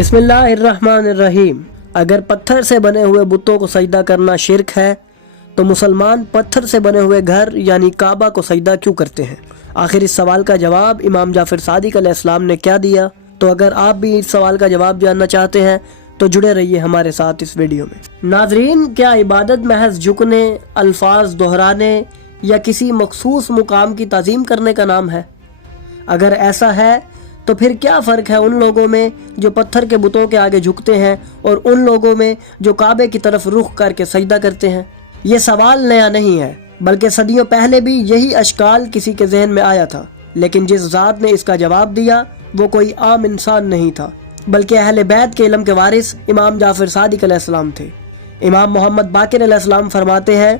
بسم اللہ الرحمن الرحیم۔ اگر پتھر سے بنے ہوئے بتوں کو سجدہ کرنا شرک ہے تو مسلمان پتھر سے بنے ہوئے گھر یعنی کعبہ کو سجدہ کیوں کرتے ہیں؟ آخر اس سوال کا جواب امام جعفر صادق علیہ السلام نے کیا دیا؟ تو اگر آپ بھی اس سوال کا جواب جاننا چاہتے ہیں تو جڑے رہیے ہمارے ساتھ اس ویڈیو میں۔ ناظرین، کیا عبادت محض جھکنے، الفاظ دہرانے یا کسی مخصوص مقام کی تعظیم کرنے کا نام ہے؟ اگر ایسا ہے تو پھر کیا فرق ہے ان لوگوں میں جو پتھر کے بتوں کے آگے جھکتے ہیں اور ان لوگوں میں جو کعبے کی طرف رخ کر کے سجدہ کرتے ہیں؟ یہ سوال نیا نہیں ہے، بلکہ صدیوں پہلے بھی یہی اشکال کسی کے ذہن میں آیا تھا، لیکن جس ذات نے اس کا جواب دیا وہ کوئی عام انسان نہیں تھا، بلکہ اہل بیت کے علم کے وارث امام جعفر صادق علیہ السلام تھے۔ امام محمد باقر علیہ السلام فرماتے ہیں،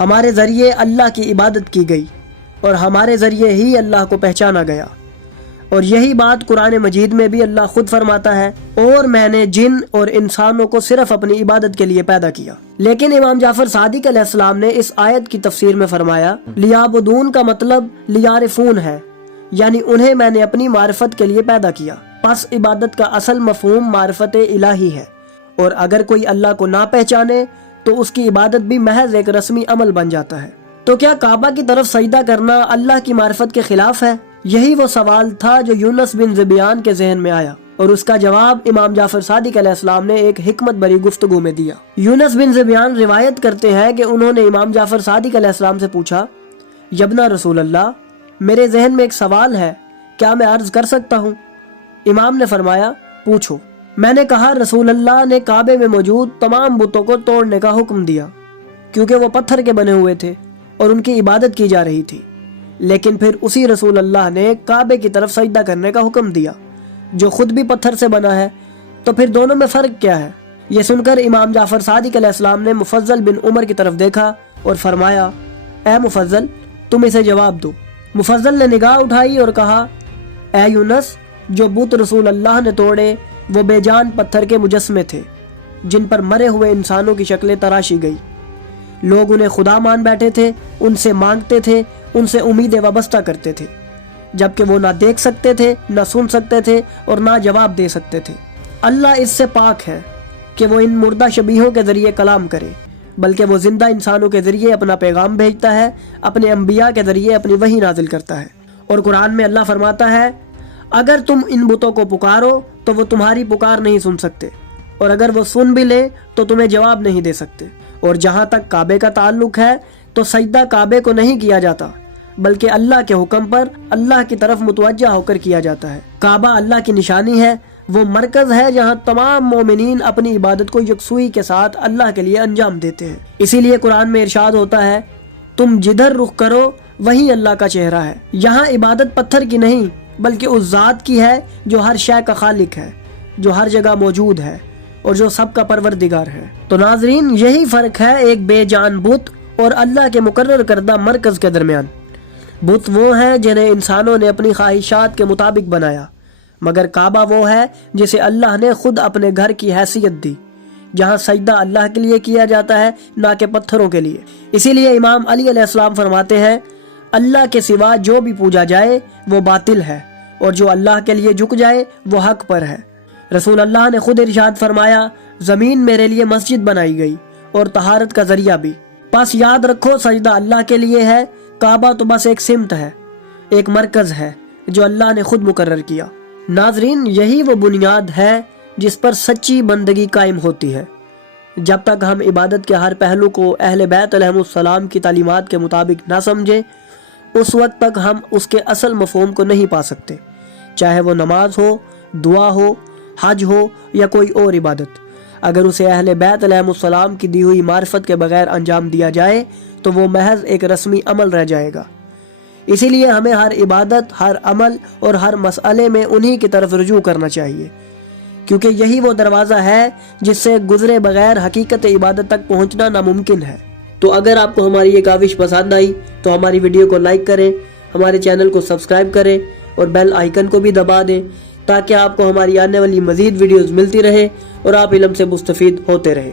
ہمارے ذریعے اللہ کی عبادت کی گئی اور ہمارے ذریعے ہی اللہ کو پہچانا گیا، اور یہی بات قرآن مجید میں بھی اللہ خود فرماتا ہے، اور میں نے جن اور انسانوں کو صرف اپنی عبادت کے لیے پیدا کیا۔ لیکن امام جعفر صادق علیہ السلام نے اس آیت کی تفسیر میں فرمایا، لیعبدون کا مطلب لیعرفون ہے، یعنی انہیں میں نے اپنی معرفت کے لیے پیدا کیا۔ پس عبادت کا اصل مفہوم معرفت الہی ہے، اور اگر کوئی اللہ کو نہ پہچانے تو اس کی عبادت بھی محض ایک رسمی عمل بن جاتا ہے۔ تو کیا کعبہ کی طرف سجدہ کرنا اللہ کی معرفت کے خلاف ہے؟ یہی وہ سوال تھا جو یونس بن ذبیان کے ذہن میں آیا، اور اس کا جواب امام جعفر صادق علیہ السلام نے ایک حکمت بری گفتگو میں دیا۔ یونس بن ذبیان روایت کرتے ہیں کہ انہوں نے امام جعفر صادق علیہ السلام سے پوچھا، یبنا رسول اللہ، میرے ذہن میں ایک سوال ہے، کیا میں عرض کر سکتا ہوں؟ امام نے فرمایا، پوچھو۔ میں نے کہا، رسول اللہ نے کعبے میں موجود تمام بتوں کو توڑنے کا حکم دیا، کیونکہ وہ پتھر کے بنے ہوئے تھے اور ان کی عبادت کی جا رہی تھی، لیکن پھر اسی رسول اللہ نے کعبے کی طرف سجدہ کرنے کا حکم دیا جو خود بھی پتھر سے بنا ہے، تو پھر دونوں میں فرق کیا ہے؟ یہ سن کر امام جعفر صادق علیہ السلام نے مفضل بن عمر کی طرف دیکھا اور فرمایا، اے مفضل، تم اسے جواب دو۔ مفضل نے نگاہ اٹھائی اور کہا، اے یونس، جو بت رسول اللہ نے توڑے وہ بے جان پتھر کے مجسمے تھے جن پر مرے ہوئے انسانوں کی شکلیں تراشی گئی۔ لوگ انہیں خدا مان بیٹھے تھے، ان سے مانگتے تھے، ان سے امیدیں وابستہ کرتے تھے، جبکہ وہ نہ دیکھ سکتے تھے، نہ سن سکتے تھے اور نہ جواب دے سکتے تھے۔ اللہ اس سے پاک ہے کہ وہ ان مردہ شبیہوں کے ذریعے کلام کرے، بلکہ وہ زندہ انسانوں کے ذریعے اپنا پیغام بھیجتا ہے، اپنے انبیاء کے ذریعے اپنی وحی نازل کرتا ہے۔ اور قرآن میں اللہ فرماتا ہے، اگر تم ان بتوں کو پکارو تو وہ تمہاری پکار نہیں سن سکتے، اور اگر وہ سن بھی لیں تو تمہیں جواب نہیں دے سکتے۔ اور جہاں تک کعبے کا تعلق ہے تو سجدہ کعبے کو نہیں کیا جاتا، بلکہ اللہ کے حکم پر اللہ کی طرف متوجہ ہو کر کیا جاتا ہے۔ کعبہ اللہ کی نشانی ہے، وہ مرکز ہے جہاں تمام مومنین اپنی عبادت کو یکسوئی کے ساتھ اللہ کے لیے انجام دیتے ہیں۔ اسی لیے قرآن میں ارشاد ہوتا ہے، تم جدھر رخ کرو وہیں اللہ کا چہرہ ہے۔ یہاں عبادت پتھر کی نہیں بلکہ اس ذات کی ہے جو ہر شے کا خالق ہے، جو ہر جگہ موجود ہے اور جو سب کا پروردگار ہے۔ تو ناظرین، یہی فرق ہے ایک بے جان بت اور اللہ کے مقرر کردہ مرکز کے درمیان۔ بت وہ ہیں جنہیں انسانوں نے اپنی خواہشات کے مطابق بنایا، مگر کعبہ وہ ہے جسے اللہ نے خود اپنے گھر کی حیثیت دی، جہاں سجدہ اللہ کے لیے کیا جاتا ہے، نہ کہ پتھروں کے لیے۔ اسی لیے امام علی علیہ السلام فرماتے ہیں، اللہ کے سوا جو بھی پوجا جائے وہ باطل ہے، اور جو اللہ کے لیے جھک جائے وہ حق پر ہے۔ رسول اللہ نے خود ارشاد فرمایا، زمین میرے لیے مسجد بنائی گئی اور طہارت کا ذریعہ بھی۔ پس یاد رکھو، سجدہ اللہ کے لیے ہے، کعبہ تو بس ایک سمت ہے، ایک مرکز ہے جو اللہ نے خود مقرر کیا۔ ناظرین، یہی وہ بنیاد ہے جس پر سچی بندگی قائم ہوتی ہے۔ جب تک ہم عبادت کے ہر پہلو کو اہل بیت علیہ السلام کی تعلیمات کے مطابق نہ سمجھیں، اس وقت تک ہم اس کے اصل مفہوم کو نہیں پا سکتے، چاہے وہ نماز ہو، دعا ہو، حج ہو یا کوئی اور عبادت۔ اگر اسے اہل بیت علیہ السلام کی دی ہوئی معرفت کے بغیر انجام دیا جائے تو وہ محض ایک رسمی عمل رہ جائے گا۔ اسی لیے ہمیں ہر عبادت، ہر عمل اور ہر مسئلے میں انہی کی طرف رجوع کرنا چاہیے، کیونکہ یہی وہ دروازہ ہے جس سے گزرے بغیر حقیقت عبادت تک پہنچنا ناممکن ہے۔ تو اگر آپ کو ہماری یہ کاوش پسند آئی تو ہماری ویڈیو کو لائک کریں، ہمارے چینل کو سبسکرائب کریں اور بیل آئیکن کو بھی دبا دیں، تاکہ آپ کو ہماری آنے والی مزید ویڈیوز ملتی رہے اور آپ علم سے مستفید ہوتے رہیں۔